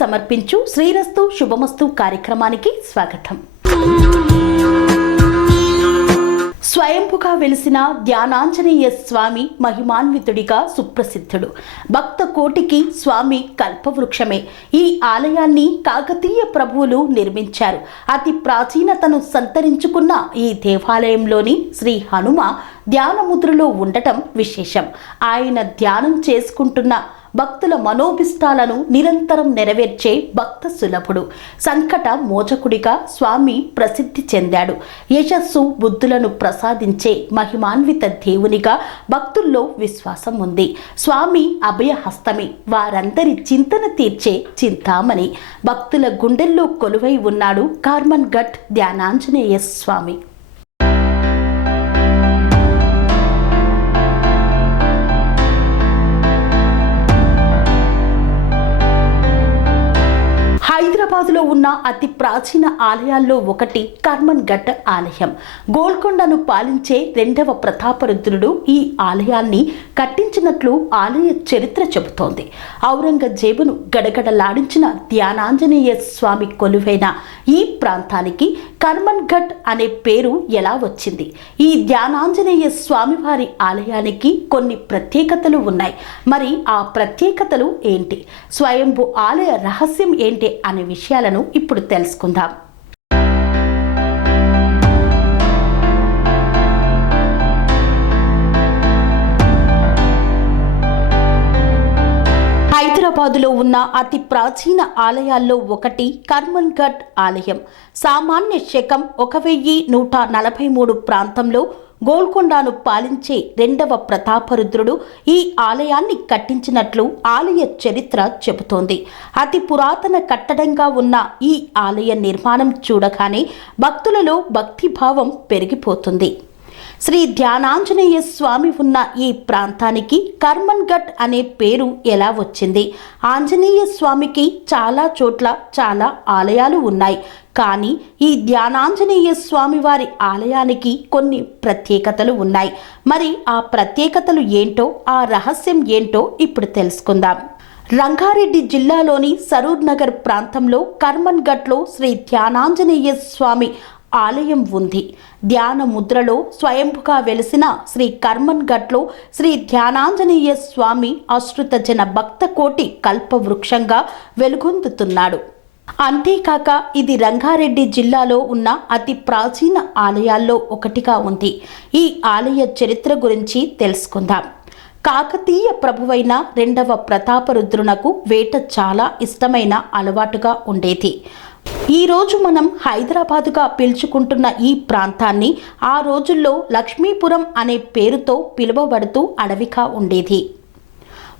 సమర్పించు శ్రీరస్తు శుభమస్తు కార్యక్రమానికి స్వాగతం. స్వయంపుగా వెలిసిన ధ్యానాంజనేయ స్వామి మహిమాన్వితుడిగా సుప్రసిద్ధుడు. భక్త కోటికి స్వామి కల్పవృక్షమే. ఈ ఆలయాన్ని కాకతీయ ప్రభువులు నిర్మించారు. అతి ప్రాచీనతను సంతరించుకున్న ఈ దేవాలయంలోని శ్రీ హనుమ ధ్యానముద్రలో ఉండటం విశేషం. ఆయన ధ్యానం చేసుకుంటున్న భక్తుల మనోభిష్టాలను నిరంతరం నెరవేర్చే భక్త సులభుడు. సంకట మోచకుడిగా స్వామి ప్రసిద్ధి చెందాడు. యశస్సు బుద్ధులను ప్రసాదించే మహిమాన్విత దేవునిగా భక్తుల్లో విశ్వాసం ఉంది. స్వామి అభయహస్తమే వారందరి చింతన తీర్చే చింతామణి. భక్తుల గుండెల్లో కొలువై ఉన్నాడు కార్మన్ ఘట్ ధ్యానాంజనేయ స్వామి. హైదరాబాద్లో ఉన్న అతి ప్రాచీన ఆలయాల్లో ఒకటి కర్మన్ ఘట్ ఆలయం. గోల్కొండను పాలించే రెండవ ప్రతాపరుద్రుడు ఈ ఆలయాన్ని కట్టించినట్లు ఆలయ చరిత్ర చెబుతోంది. ఔరంగజేబును గడగడలాడించిన ధ్యానాంజనేయ స్వామి కొలువైన ఈ ప్రాంతానికి కర్మన్ ఘట్ అనే పేరు ఎలా వచ్చింది? ఈ ధ్యానాంజనేయ స్వామివారి ఆలయానికి కొన్ని ప్రత్యేకతలు ఉన్నాయి. మరి ఆ ప్రత్యేకతలు ఏంటి? స్వయంభు ఆలయ రహస్యం ఏంటి అనే విషయం విషయాలను ఇప్పుడు తెలుసుకుందాం. హైదరాబాదులో ఉన్న అతి ప్రాచీన ఆలయాల్లో ఒకటి కర్మన్ఘట్ ఆలయం. సామాన్య శకం ఒక వెయ్యి నూట నలభై మూడు ప్రాంతంలో గోల్కొండను పాలించే రెండవ ప్రతాపరుద్రుడు ఈ ఆలయాన్ని కట్టించినట్లు ఆలయ చరిత్ర చెబుతోంది. అతి పురాతన కట్టడంగా ఉన్న ఈ ఆలయ నిర్మాణం చూడగానే భక్తులలో భక్తిభావం పెరిగిపోతుంది. శ్రీ ధ్యానాంజనేయ స్వామి ఉన్న ఈ ప్రాంతానికి కర్మన్ ఘట్ అనే పేరు ఎలా వచ్చింది? ఆంజనేయ స్వామికి చాలా చోట్ల చాలా ఆలయాలు ఉన్నాయి. కానీ ఈ ధ్యానాంజనేయ స్వామి వారి ఆలయానికి కొన్ని ప్రత్యేకతలు ఉన్నాయి. మరి ఆ ప్రత్యేకతలు ఏంటో ఆ రహస్యం ఏంటో ఇప్పుడు తెలుసుకుందాం. రంగారెడ్డి జిల్లాలోని సరూర్ నగర్ ప్రాంతంలో కర్మన్ ఘట్లో శ్రీ ధ్యానాంజనేయ స్వామి ఆలయం ఉంది. ధ్యాన ముద్రలో స్వయంభుగా వెలిసిన శ్రీ కర్మన్ ఘట్లో శ్రీ ధ్యానాంజనేయ స్వామి అశ్రుత జన భక్త కోటి కల్పవృక్షంగా వెలుగొందుతున్నాడు. అంతేకాక ఇది రంగారెడ్డి జిల్లాలో ఉన్న అతి ప్రాచీన ఆలయాల్లో ఒకటిగా ఉంది. ఈ ఆలయ చరిత్ర గురించి తెలుసుకుందాం. కాకతీయ ప్రభువైన రెండవ ప్రతాపరుద్రునకు వేట చాలా ఇష్టమైన అలవాటుగా ఉండేది. ఈరోజు మనం హైదరాబాదుగా పిలుచుకుంటున్న ఈ ప్రాంతాన్ని ఆ రోజుల్లో లక్ష్మీపురం అనే పేరుతో పిలువబడుతూ అడవిగా ఉండేది.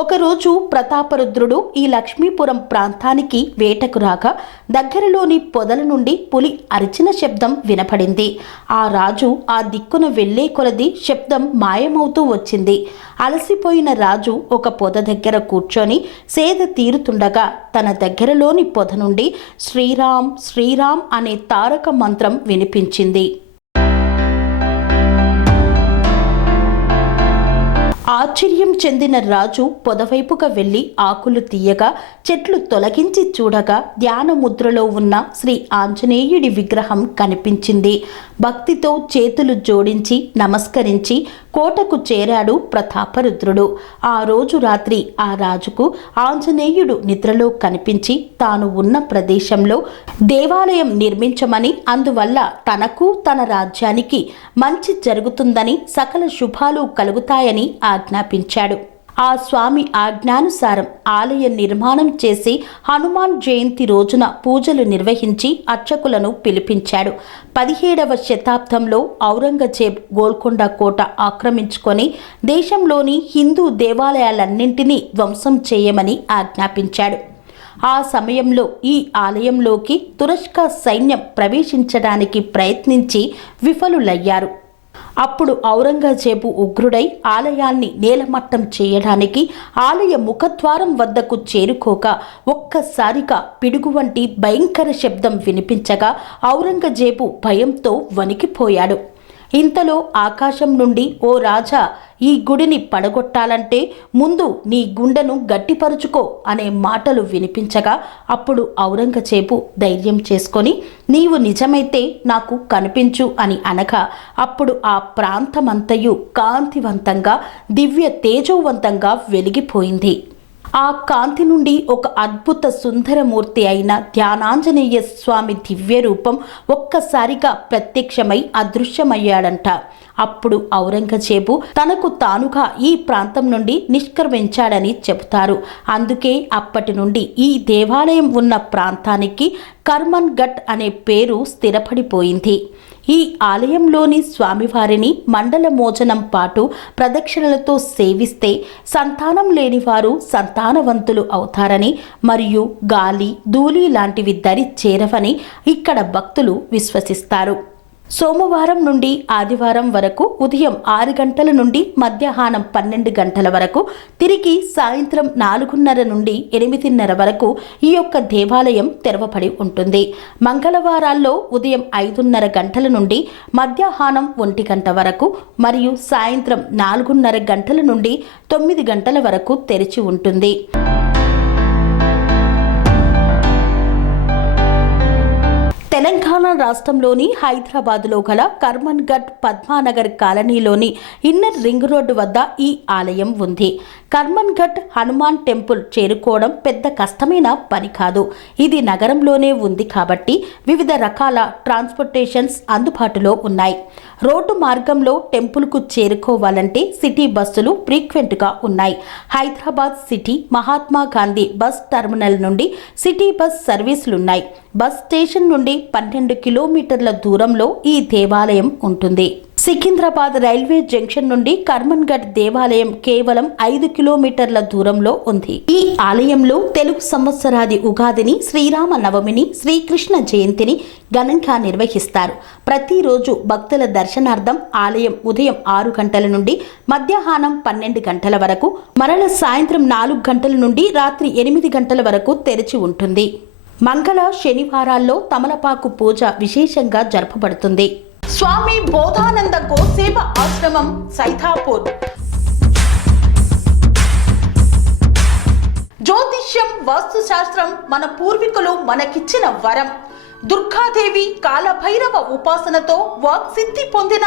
ఒకరోజు ప్రతాపరుద్రుడు ఈ లక్ష్మీపురం ప్రాంతానికి వేటకు రాగా దగ్గరలోని పొదల నుండి పులి అరిచిన శబ్దం వినపడింది. ఆ రాజు ఆ దిక్కున వెళ్ళే కొలది శబ్దం మాయమవుతూ వచ్చింది. అలసిపోయిన రాజు ఒక పొద దగ్గర కూర్చొని సేద తీరుతుండగా తన దగ్గరలోని పొద నుండి శ్రీరామ్ శ్రీరామ్ అనే తారక మంత్రం వినిపించింది. ఆశ్చర్యం చెందిన రాజు పొదవైపుగా వెళ్ళి ఆకులు తీయగా చెట్లు తొలగించి చూడగా ధ్యానముద్రలో ఉన్న శ్రీ ఆంజనేయుడి విగ్రహం కనిపించింది. భక్తితో చేతులు జోడించి నమస్కరించి కోటకు చేరాడు ప్రతాపరుద్రుడు. ఆ రోజు రాత్రి ఆ రాజుకు ఆంజనేయుడు నిద్రలో కనిపించి తాను ఉన్న ప్రదేశంలో దేవాలయం నిర్మించమని అందువల్ల తనకు తన రాజ్యానికి మంచి జరుగుతుందని సకల శుభాలు కలుగుతాయని ఆజ్ఞాపించాడు ఆ స్వామి ఆజ్ఞానుసారం ఆలయ నిర్మాణం చేసి హనుమాన్ జయంతి రోజున పూజలు నిర్వహించి అర్చకులను పిలిపించాడు. పదిహేడవ శతాబ్దంలో ఔరంగజేబ్ గోల్కొండ కోట ఆక్రమించుకొని దేశంలోని హిందూ దేవాలయాలన్నింటినీ ధ్వంసం చేయమని ఆజ్ఞాపించాడు. ఆ సమయంలో ఈ ఆలయంలోకి తురష్క సైన్యం ప్రవేశించడానికి ప్రయత్నించి విఫలులయ్యారు. అప్పుడు ఔరంగజేబు ఉగ్రుడై ఆలయాన్ని నేలమట్టం చేయడానికి ఆలయ ముఖద్వారం వద్దకు చేరుకోక ఒక్కసారిగా పిడుగు వంటి భయంకర శబ్దం వినిపించగా ఔరంగజేబు భయంతో వణికిపోయాడు. ఇంతలో ఆకాశం నుండి ఓ రాజా ఈ గుడిని పడగొట్టాలంటే ముందు నీ గుండెను గట్టిపరుచుకో అనే మాటలు వినిపించగా అప్పుడు ఔరంగజేబు ధైర్యం చేసుకొని నీవు నిజమైతే నాకు కనిపించు అని అనగా అప్పుడు ఆ ప్రాంతమంతయు కాంతివంతంగా దివ్య తేజోవంతంగా వెలిగిపోయింది. ఆ కాంతి నుండి ఒక అద్భుత సుందరమూర్తి అయిన ధ్యానాంజనేయ స్వామి దివ్య రూపం ఒక్కసారిగా ప్రత్యక్షమై అదృశ్యమయ్యాడంట. అప్పుడు ఔరంగజేబు తనకు తానుగా ఈ ప్రాంతం నుండి నిష్క్రమించాడని చెబుతారు. అందుకే అప్పటి నుండి ఈ దేవాలయం ఉన్న ప్రాంతానికి కర్మన్ గట్ అనే పేరు స్థిరపడిపోయింది. ఈ ఆలయంలోని స్వామివారిని మండల మోచనం పాటు ప్రదక్షిణలతో సేవిస్తే సంతానం లేని వారు సంతానవంతులు అవుతారని మరియు గాలి ధూళి లాంటివి దరి చేరవని ఇక్కడ భక్తులు విశ్వసిస్తారు. సోమవారం నుండి ఆదివారం వరకు ఉదయం ఆరు గంటల నుండి మధ్యాహ్నం పన్నెండు గంటల వరకు తిరిగి సాయంత్రం నాలుగున్నర నుండి ఎనిమిదిన్నర వరకు ఈ యొక్క దేవాలయం తెరవబడి ఉంటుంది. మంగళవారాల్లో ఉదయం ఐదున్నర గంటల నుండి మధ్యాహ్నం ఒంటి గంట వరకు మరియు సాయంత్రం నాలుగున్నర గంటల నుండి తొమ్మిది గంటల వరకు తెరిచి ఉంటుంది. తెలంగాణ రాష్ట్రంలోని హైదరాబాద్లో గల కర్మన్ఘట్ పద్మానగర్ కాలనీలోని ఇన్నర్ రింగ్ రోడ్డు వద్ద ఈ ఆలయం ఉంది. కర్మన్ఘట్ హనుమాన్ టెంపుల్ చేరుకోవడం పెద్ద కష్టమైన పని కాదు. ఇది నగరంలోనే ఉంది కాబట్టి వివిధ రకాల ట్రాన్స్పోర్టేషన్స్ అందుబాటులో ఉన్నాయి. రోడ్డు మార్గంలో టెంపుల్కు చేరుకోవాలంటే సిటీ బస్సులు ఫ్రీక్వెంట్గా ఉన్నాయి. Hyderabad city Mahatma Gandhi bus terminal నుండి సిటీ బస్ సర్వీసులున్నాయి. బస్ స్టేషన్ నుండి పన్నెండు కిలోమీటర్ల దూరంలో ఈ దేవాలయం ఉంటుంది. సికింద్రాబాద్ రైల్వే జంక్షన్ నుండి కర్మన్గఢ్ దేవాలయం కేవలం ఐదు కిలోమీటర్ల దూరంలో ఉంది. ఈ ఆలయంలో తెలుగు సంవత్సరాది ఉగాదిని శ్రీరామ నవమిని శ్రీకృష్ణ జయంతిని ఘనంగా నిర్వహిస్తారు. ప్రతిరోజు భక్తుల దర్శనార్థం ఆలయం ఉదయం ఆరు గంటల నుండి మధ్యాహ్నం పన్నెండు గంటల వరకు మరల సాయంత్రం నాలుగు గంటల నుండి రాత్రి ఎనిమిది గంటల వరకు తెరిచి ఉంటుంది. మంగళ శనివారాల్లో తమలపాకు పూజ విశేషంగా జరపబడుతుంది. స్వామి బోధానంద గోసేవ ఆశ్రమం సైథాపూర్ జ్యోతిష్యం వాస్తుశాస్త్రం మన పూర్వీకులు మనకిచ్చిన వరం. దుర్గాదేవి కాలభైరవ ఉపాసనతో వాక్సిద్ధి పొందిన